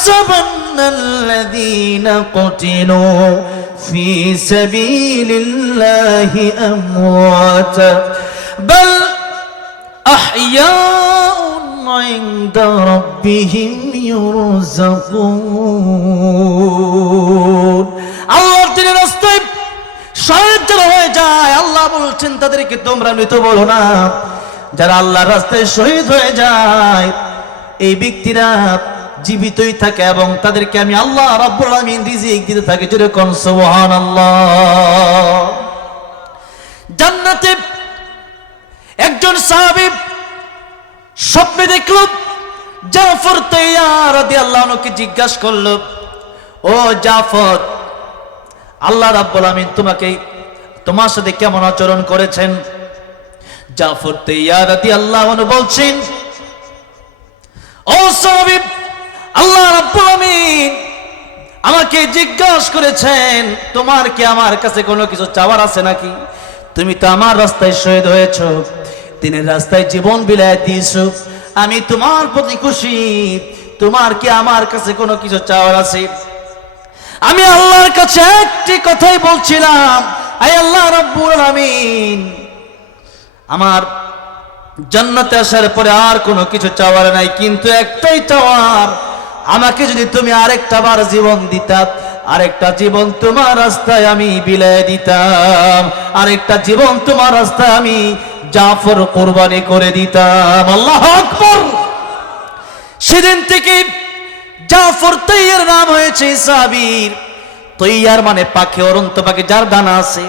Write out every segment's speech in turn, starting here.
تحسبن الذين قتلوا في سبيل الله أمواتا بل أحياء عند ربهم يرزقون আল্লাহর দিনের রাস্তায় শহীদ যারা হয়ে যায় আল্লাহ বলছেন তাদেরকে তোমরা মৃত বলো না যারা আল্লাহর রাস্তায় শহীদ হয়ে যায় এই ব্যক্তিরা জীবিতই থাকে এবং তাদেরকে আমি আল্লাহ রাব্বুল আলামিন রিজিক দিতে থাকি জোরে কোন সুবহানাল্লাহ। জান্নাতে একজন সাহাবী স্বপ্নে দেখল জাফর তৈয়ার রাদিয়াল্লাহু আনহুকে জিজ্ঞাসা করল, ও জাফর, আল্লাহ রাব্বুল আমিন তোমাকে, তোমার সাথে কেমন আচরণ করেছেন? জাফর রাদিয়াল্লাহু আনহু বলছেন, ও সাহাবী আল্লাহ আমিন আমাকে জিজ্ঞাসা করেছেন, তোমার কি আমার কাছে কোনো কিছু চাওয়ার আছে নাকি? তুমি তো আমার রাস্তায় শহীদ হয়েছ, দিনের রাস্তায় জীবন বিলায় দিয়েছ, আমি তোমার প্রতি খুশি, তোমার কি আমার কাছে কোনো কিছু চাওয়ার আছে? আমি আল্লাহর কাছে একটি কথাই বলছিলাম আই আল্লাহ রাব্বুল আমিন আমার জান্নাতে আসার পরে আর কোনো কিছু চাওয়ার নাই, কিন্তু একটাই চাওয়ার আমাকে যদি তুমি আরেকটা বার জীবন দিতাম আরেকটা জীবন তোমার রাস্তায় আমি বিলাই দিতাম, আরেকটা জীবন তোমার রাস্তায় আমি জাফর কোরবানি করে দিতাম। আল্লাহ আকবর! সেদিন থেকে জাফর তৈয়ার নাম হয়েছে সাবির। তৈয়ার মানে পাখি, অরন্ত পাখি, যার ডানা আছে।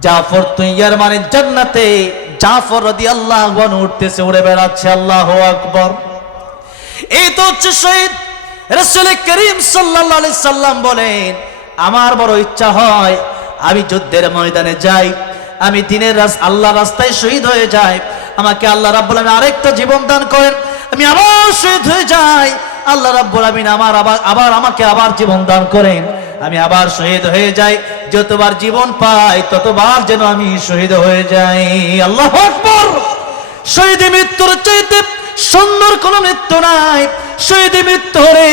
জাফর তৈয়ার মানে জান্নাতে জাফর রদি আল্লাহ উঠতেছে, উড়ে বেড়াচ্ছে। আল্লাহ আকবর! এই তো হচ্ছে শহীদ। রসুল করিম সাল্লাহ সাল্লাম বলেন, আমার বড় ইচ্ছা হয় আমি যুদ্ধের ময়দানে যাই, আমি দিনের আল্লাহ রাস্তায় শহীদ হয়ে যাই, আমাকে আল্লাহ রাব্বুল আমিন আরেকটা জীবন দান করেন, আমি আবার শহীদ হয়ে যাই, আল্লাহ রাব্বুল আমিন আমার আবার আবার আমাকে আবার জীবন দান করেন, আমি আবার শহীদ হয়ে যাই, যতবার জীবন পাই ততবার যেন আমি শহীদ হয়ে যাই। আল্লাহ শহীদ মৃত্যুর চাইতে সুন্দর কোন মৃত্যু নাই। শহীদ মৃত্যু হলে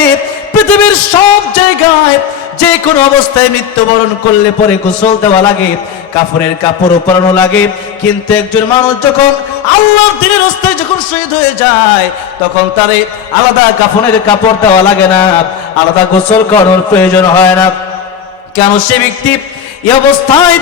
পৃথিবীর সব জায়গায় যে কোনো অবস্থায় মৃত্যুবরণ করলে পরে গোসল দেওয়া লাগে কাপড়ের কাপড় পরানো লাগে। কিন্তু একজন মানুষ যখন আল্লাহর দিনের রাস্তায় যখন শহীদ হয়ে যায়, তখন তারে আলাদা কাফনের কাপড় দেওয়া লাগে না, আলাদা গোসল করানোর প্রয়োজন হয় না। কেন সে ব্যক্তি এই অবস্থায়